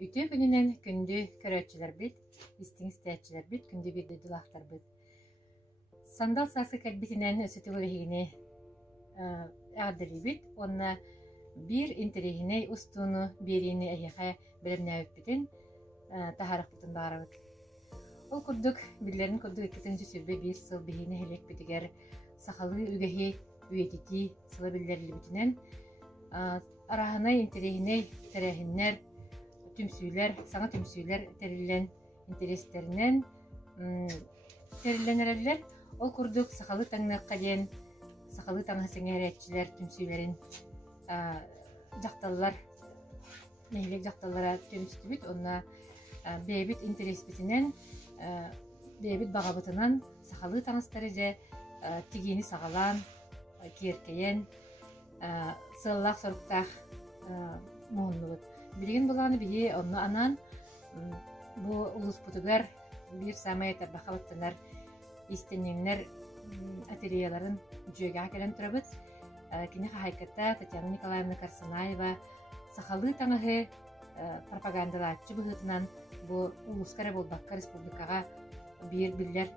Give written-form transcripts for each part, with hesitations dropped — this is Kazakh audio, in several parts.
Ütü gününen kündü körötçüler bit, istinistiyatçılar bit, kündü bir de dilahtar bit. Sandal sası kalbitinden ösütü görehini ağdırı bit, onna bir interihine ustunu birini ehihe bilimne öpbidin, taharık bitin bağırı bit. Ol kurduk, billerin kurduk 2. sürbe bir sıl bihine helek bitiger, sahalı ügehi üyetiti sıla billerli bitinen, arahına interihine terehinler, tümsüyler, sana tümsüyler terilen intereslerinden terilenerler. Ol kurduk sahalı tangna kalen, sahalı tangna sengeretçiler tümsüylerin jaktallar, nehlek jaktallara tümsütü bit, onna bebit interes bitinen, bebit bağabıtınan sahalı tanıstarıca tigini sağalan, kierkeyen, sığallaq soruktaq muğunluğut. Bilgin bulanı bihi onu anan bu ulus putugar bir samaya tabaqalıktınar istenenler ateliyelerin cüyega kelen turabıt. Kini haykata Tatyana Nikolaevna Karsanayeva sahalı tanıhı propagandalatçı bıhıtınan bu Uluskara Bolbakka Respublikaga bir biller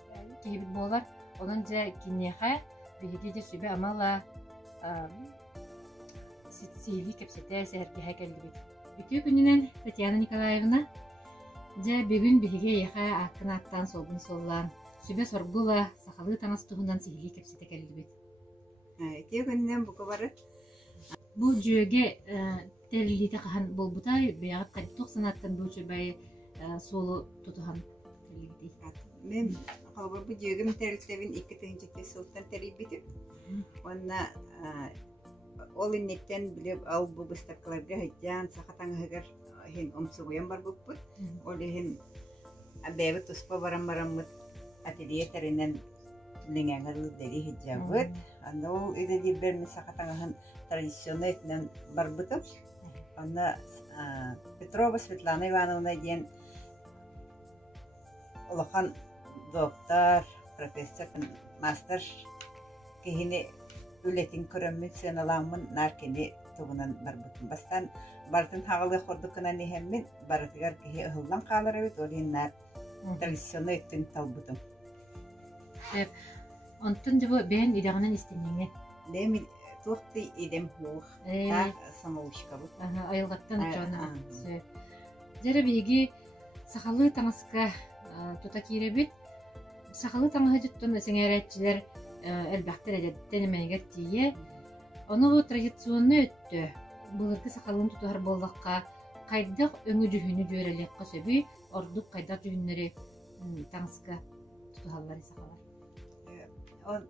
kehibit bolar. Onunca kiniha bihidi sübe amala sihirli kepsete seherkiha geldi bit. Ütü gününen Tatyana Nikolaevna ja bugün bihige yaha akkına attan solgun sollan sübe sorgula sahalı tanıs tuhundan sihirli kepsete geldi bit. Ütü gününen bu kabarı. Bu cüge terlite kahan bolbutay beyat kayıtlık sanattan bu çöbeyi solu tutuhan terlite. Men kalbar bu cügüm terlitevin 2. sultan teribiti. Ona ol innetten bilip al bu bıstaklarga hajjan sakatan hagar hin omsugoyan bar bukput. Oli hin bebet uspa baram ateliye terinden lingengalı deri hijjagut. Anda o ede bir sakatan han tradisyonel bar butup. Anda Petrova Svetlana Ivanovna diyen olakan doktor, profesör, master kehini ületin körömmün sığınalamın narkeni tuğunan barbutun. Bastan bartın hağılı kordukuna nehemmin barıtıgar kehi ıhıldan kalır evet olin nar tradisyonu ettin talbutum. Ontun da ben idağının istemliğine. Benim tuğdu idem huğ. Ta samavuşka bu. Ayılgattan cana. Jere bigi sahalı tanıska tutakire bit. Sahalı tanıha juttun sengeretçiler elbette denemeger diye. Onu bu tradisyonu öttü. Bulurdu sakalın tutar bollakka kaydak öngü cühünü görelekka söbü orduk kaydak cühünleri tanıska tutuhalları sakalar.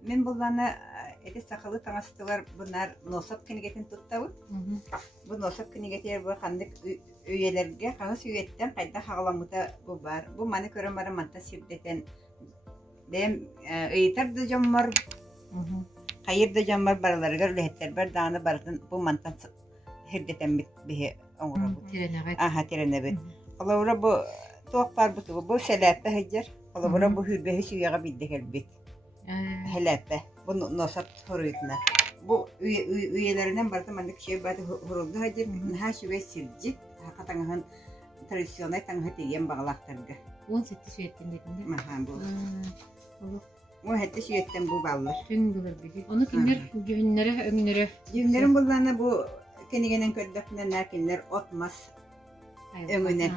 Men bulana ete sakalı tanıstılar bunlar nosap kinigetin tuttavut. Bu nosap kinigetir bu kandık üyelerge kağıs üyetten kaydak hağlamuta bu var. Bu mani körüm barı manta sirdeten benim öğüter de camlar, hayır da camlar baraları görületler ber dağını baratın bu mantan hirdeten bihi onura bu. Aha tirene bit. Olavura bu toğlar bu selape hıcır. Olavura bu hürbehi süyaga biddekel bit. Helape. Bu nosat horuyutna. Bu üyelerinden baratın mandık şey batı horuldu hıcır. Naha şüve sircik. Hakikaten tradisyonel tanıha tiyen bağlaqtarga. 17 süyetten dedin. Aha bu. O hatta süyetten bu ballar. Tüm bulur bigi. Onu kimler güğünlere, öngünlere? Güğünlerin bullarına bu kenigenen kördekine nerkinler otmaz öngünen.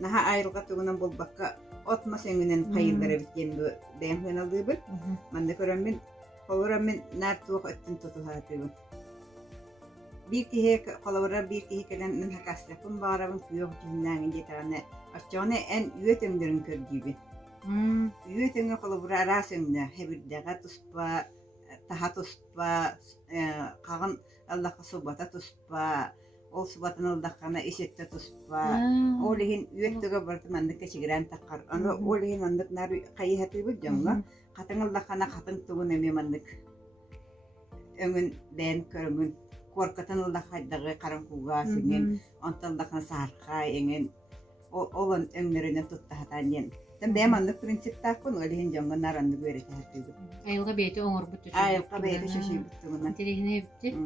Naha ayrılga tuğunan bulbakka otmaz öngünen kayıllara bitken bu beyan hınalığı bir. Manda körömmin, kolurammin nar tuğuk öttün tutu hatı bu. Bir kihe kolavura bir kihe kelen nın hakasrapın bağırabın kuyuq cühünnağın getarına açacağına en üyet önglerin kördüğü. Üyet öngü kolavura aras öngüne hebirdağa tuspa, taha tuspa, kağın Allah'a subata tuspa, ol subatın Allah'ına işette tuspa. Olihin üyet töge barıtı mandık keşigiren takkar. Olihin mandık nar kayı hatı bu canla. Katın Allah'ına katın tuğun emi mandık. Öngün ben körümün. Korkatan Allah haydağı karankuğa singen, ontaldakan sarkay engen, olan önglerine tutta hatanen. Benim anlık prinsip takın, öyle jangan narandı böyle tahtıydı. Ayılga beyti oğur bütü. Ayılga beyti şaşı bütü bundan. Telehine bitti.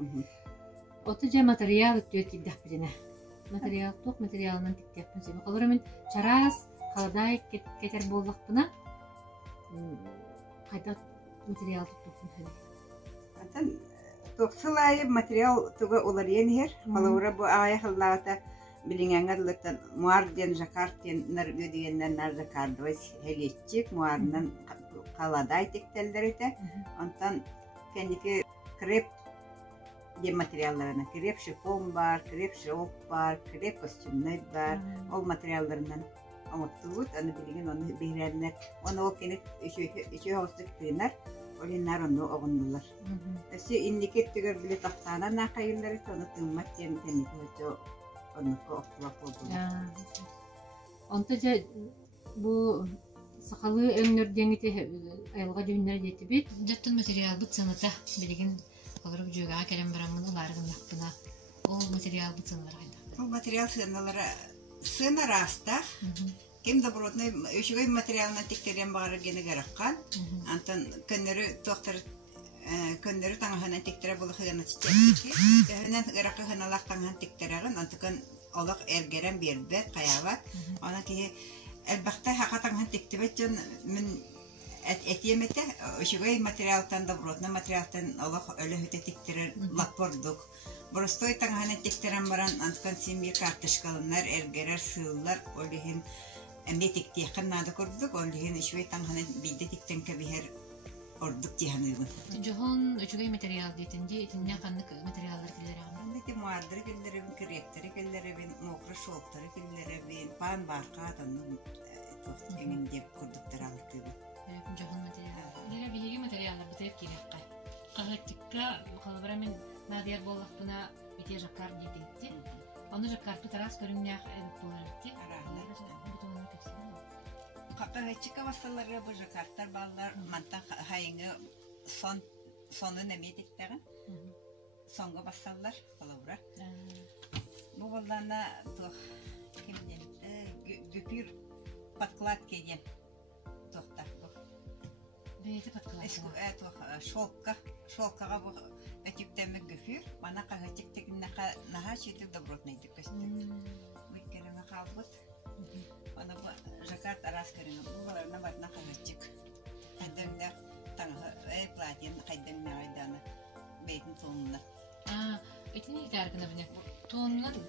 Otuca materyal ötüyor ki dahbiline. материал тух материалынан тиктеппин себи. Колор мен чарас халадай кетер болдукпуна. Кайта материал туктуппун хали. Антан токсылай материал туга оларен хер. Балаура бу ая халлата билингәнгәрлектән муарден жакартен ныргы дигәннән нар жакардвас хелечик муарнан каладай тектелдерите. Антан кеники креп де материалларына креп шифон бар, креп шелк бар, креп костюмнай бар. Ол материалларынан омоттулут аны билген аны бирәннәр. Аны ол кенек үчө хостык тыйнар. Олиннар ону огындылар. Эсе индикет тигер биле тактана накайыллар тоны тыммат кен кеники өчө ону коктулап болду. Онта же бу сакалы өңнөр деңите айылга жөннөр жетип, жаттын материал бут саната билген колор жүгага келен барамын уларгын наппына. Ол материал бут саналар кайда. Ол материал сыналары сына раста. Кем добротный үчүгөй материалына тектерен бары гене гараккан. Антон көннөрү доктор көннөрү таңахана тектере болу хыгана чичек. Көннөн гаракка ханалак таңхан тектереген антыкын олак эргерен бербет каябат. Ана ки элбакта хакатаңхан тектебет мен этиемете үчүгөй материалтан добротный материалтан олак өлөһүтө тектерер лапордук. Боростой таңахана тектерен баран антыкын семья картышкалынар эргерер сыыллар олихин Әмбетик тияққан нады көрдік, олдеген үшвей таңғаны бейді тектен кәбігер ордық тияқаныйбын. Жоғын өчігей материал дейтінде, етінде қанық материалдар келері ағын? Әндеті муардыры келдеребін, кректері келдеребін, моқры шолқтары келдеребін, пан барқа атанның өңін деп көрдіктер алып көбі. Жоғын материал. Нері бейге материалдар бұтайып келеққа. Қағаттыққа қалыбыра мен надияр болақпына бете жақар дейтетті. Оны жақар тұтарас көріңнеақ әбіп боларытты. Қақағатчыка басталарға бұл жақартар балалар мантан хайыңы соны нәмететтіғін. Сонға басталдар, қолауыра. Бұл болдана гүпір подклад кеден тоқтар бұл. Бейті подклад? Шолқаға бұл өтіктемі гүпір. Мана қағатчықтығын наға шетір добротнайды көстік. Өйткерімі қалбыт. Ona bu jakart aras körünü bularına batna kavacık. Kadınlar tanı platiyen kadınlar aydanı beytin tonuna. Etini tarkına bine.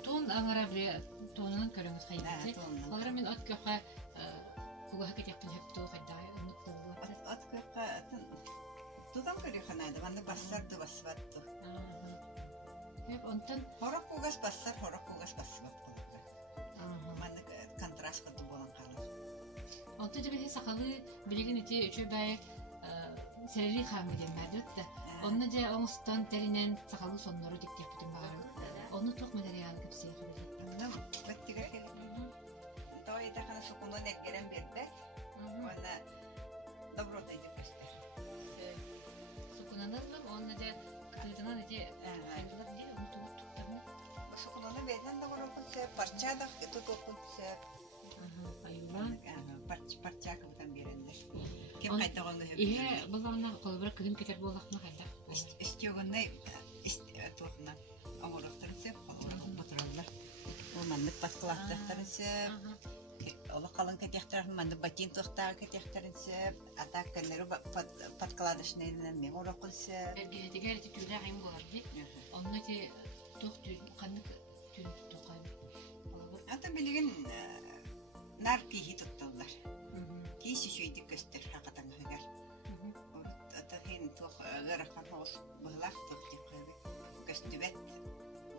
Ton angara bile tonunun körünüz haydi. Olara men at köha kuga haket yaptın hep to kadday onu kullandı. At köha tutam körü xanada bana basar da basvattı. Hep ondan horak kugas basar horak kugas basvat. Kontrast katı bolan kalır. Ondan da bir sakalı bilgin iti üçü bay serili hamilem verdi de. Onunla da onustan terinen sakalı sonları dik yaptım bari. Onu çok materyal gibi şey yapabilirim. Ne? Vakti geldi. Daha iyi de kana sokunda ne gelen bir de. Ona dobrota edip göster. Sokunanızla onunla da kılıcına da ayrılır diye onu tuttum. Sokunanı beden de var okunsa parça da tutukunsa. Parça kıldan verenler. Kim kaytağını hep. İyi, bazılarına kolbara kılım keter bolakna kayda. İstiyorlar tuğuna. Ağırlıklarınsa kolbara batırırlar. O manlık patkılattıklarınsa. Ola kalın ketektarın manlık batin tuğtağı ketektarınsa. Atak kendileri patkıladışın elinden mi okunsa. Diğer tüyler aynı bolardı. Onunla ki tuğ tüy kanlık tüy tuğayım. Ata bilgin nar kihi tuttular. Kişi şuydu göster hakikaten hıgar. Ata hin tuğ gırakan hoş bıhlak tuğ göstübet.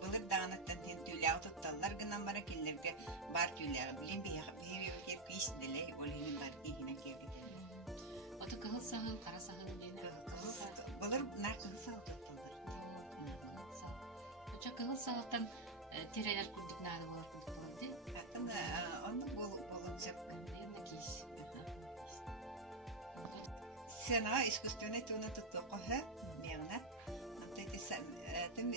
Bulur dağınıktan hin tüylağı tuttular. Gınan bana killerge bar tüylağı. Bilin bir hep kişi dile. Olinin bar kihine kirdi. Ata kıhıl sahıl, kara sahıl dene. Bulur nar kıhıl sahıl tuttular. Uçak kıhıl sahıldan tireler kurduk nada bolar kurduk boldu. Onu bulunacak. Yanına giyiş. Sena искусственный туна tuttuqoha miyana.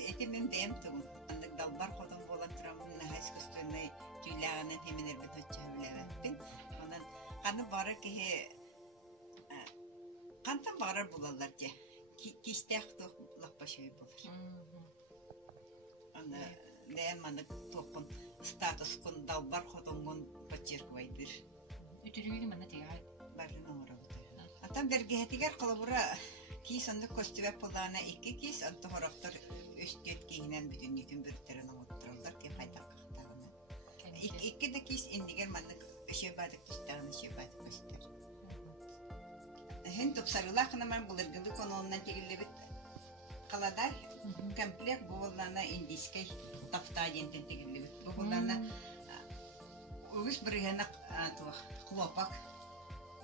Ete men bem tuğun. Andık dalbar kodun bolan turamın naha искусственный tüylağının hemen bir töçevlevettin. Ondan kanı barı ki kantan barı bulallar diye. Kiştək tuğ lakbaşığı bulur. Onda дән мандык тоқын статус кун далбар хотонгон подчеркивайдыр. Үтүрүгү мана тегай. Барлын оңорабыты. Атам дергехетигер кылыбыра кийс онды костюбек полана 2 кийс онты хорактар өстөт кейинен бүтүн бүтүн бүрттерин оңоттуралдар кеп айтаккактагына. 2 да кийс индигер мандык өшөбадык түстагын өшөбадык көстөр. Хен топсарылах наман булыргылы кононнан тегилебит каладар комплект буллана индийский тафта дентен тегилебит. Буллана үгүс биргенак атух хлопак.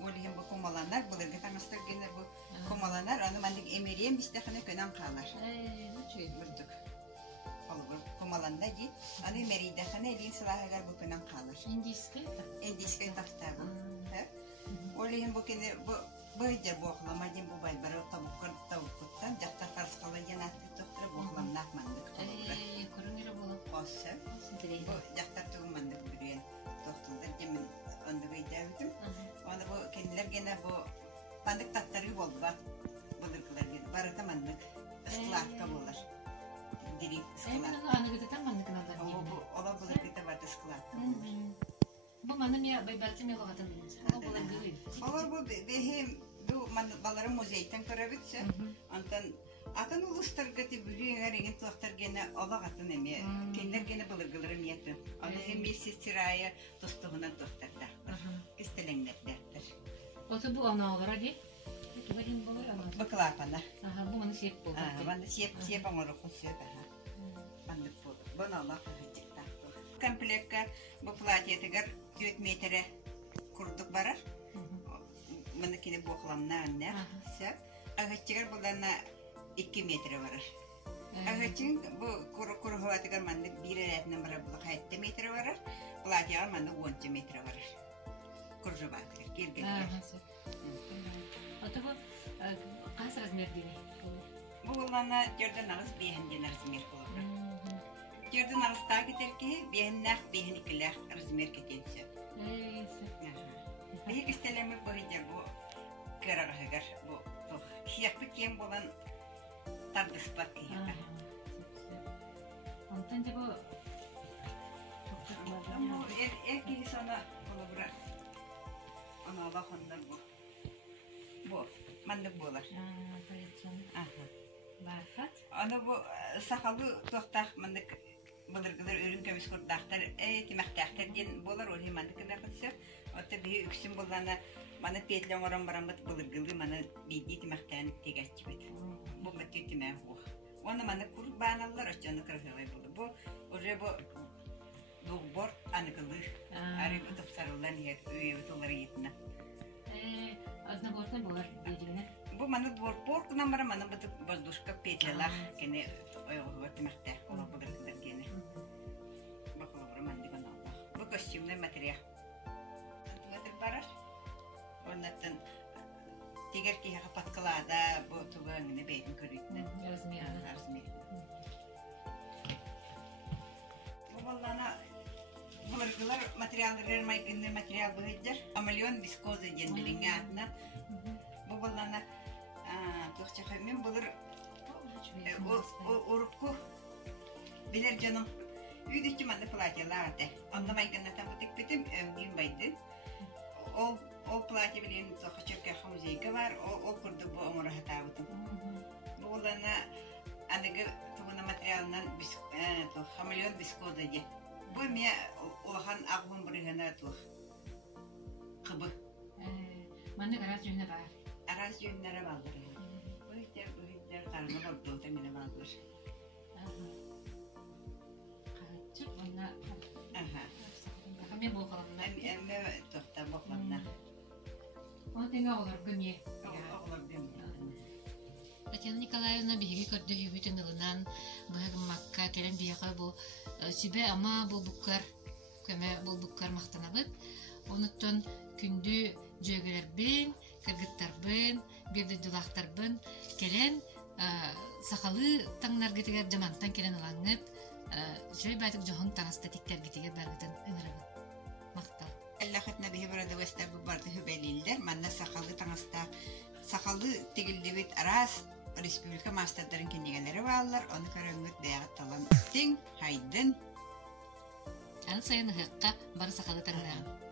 Олиһин бу комаланар булырга тамастыр генер бу комаланар аны мандык эмерием бистехне көнөн калар. Нучуй бурдук. Алгы комаланда ди аны эмеридехне элин сылахагар бу көнөн калар. Индийский тафта бу. Олиһин бу кене бу быйдер бохлама дин бу байбар табыктан жактар карскала жанатты токтур бохламнак мандык. Көрүнгөрө болот. Осы. Бу жактар тугмандык бүрген токтулдар демин анда бейдәбитим. Аны бу кенлер генә бу мандык таттары болба. Булыркылар ген. Барата мандык складка булар. Дирик склад. Аны гытан мандык надыр. Бу ола булыркыта бар складка. Бу маны мен байбарчы мен кагатын. Алар бу бехем бу балары музейден көрөбүтсө. Антан атын улустарга тибүрүңөр еген туактар гене алагатын эме. Кенлер гене булыргылары ниятын. Аны эмеси сирая тостугунан туактарда. Кистелеңдердер. Ото бу аналара ди. Тугадин болор ана. Баклапана. Бу маны сеп болду. Банда сеп аңгыры кусеп. Банда бу банала кайтыкта. Комплектка бу платьетегер 4 метр курдук барар. Мына кине бохламна анна. Сеп. Агачыгар буларна 2 метр барар. Агачын бу курухатыгар манда 1 рәтнән барар бу 7 метр барар. Платья манда 10 метр барар. Куржубатыр, киргенер. Ото бу кас размер дине. Бу булана жерден агыс бехенден размер болот. Жерден агыста кетерки бехеннах бехеникилер размер кетенсе. Бек истелеме бөйдер бу керагагар бу хияпы кем болан тардыспак кия. Антан бу эрки сана колобра ана лахандар бу. Бу мандык болар. Бархат. Аны бу сахалы токтак мандык булыргылар өрүн көмүс курдактар тимактактар ден болар ори мандыкына кытса. Ата би үксүн булганда маны петлен орон барамбыт булыргылы маны биди тимактан тегачбыт. Бу мөтө тимә бу. Оны маны курбаналар өчөн кыргылай булды. Бу уже бу дугбор аныкылы. Ари бу тапсарылган ер өйө толары етне. Однобортный болар дегенне. Бу маны двор кунамара маны бу воздушка петлелар кене ойгы тимакта ола булыргылар кене. Бу колобра мандыган алла. Бу костюмный материал. Барар. Оннан тигер ки хапаткалада бу туганы бейдин көрүтүн. Размер. Бу баллана булыргылар материалдар майгынны материал быйдыр. Амалион вискоза дендиринге атна. Бу баллана тохча мен булыр урупку билер жаным. Үйдүчү манда платьяларды. Анда майгынна табытык битим өңгүн байды. Ол платье билен захачерке музейка бар, ол курду бу омора хатабытым. Бу улана аныгы тугуна материалынан хамелеон бискоза де. Бу ме улахан агын биргена тух. Кыбы. Маны гараж жөнү бар. Араз жөннөрө балдыр. Бу карны болду темине балдыр. Качып ана. Мен болғанымна. Мен тоқта болғанымна. Оны теңе олар гүме. Олар гүме. Татьяна Николаевна биһиги көрдө үбүтүн ылынан быһык макка келен биһига бу сүбе ама бу буккар көмө бу буккар мактанабыт. Онуттан күндү жөгөлөрбүн, кыргыттарбын, бирде дулактарбын келен сакалы таңнарга тигер жамантан келен алаңыт. Жөй байтык жохон тагаста тиктерге тигер баргытын ыңырабыт. Мактал. Аллахатна биһи burada вестер бу барды хөбелилдер. Манна сакалы таңаста сакалы тигилдебит арас республика мастерларын кенегелері баллар, оны көрөңгіт бәғат талан үттің, хайдын. Аны сайын хыққа бары сақалы таңдаған.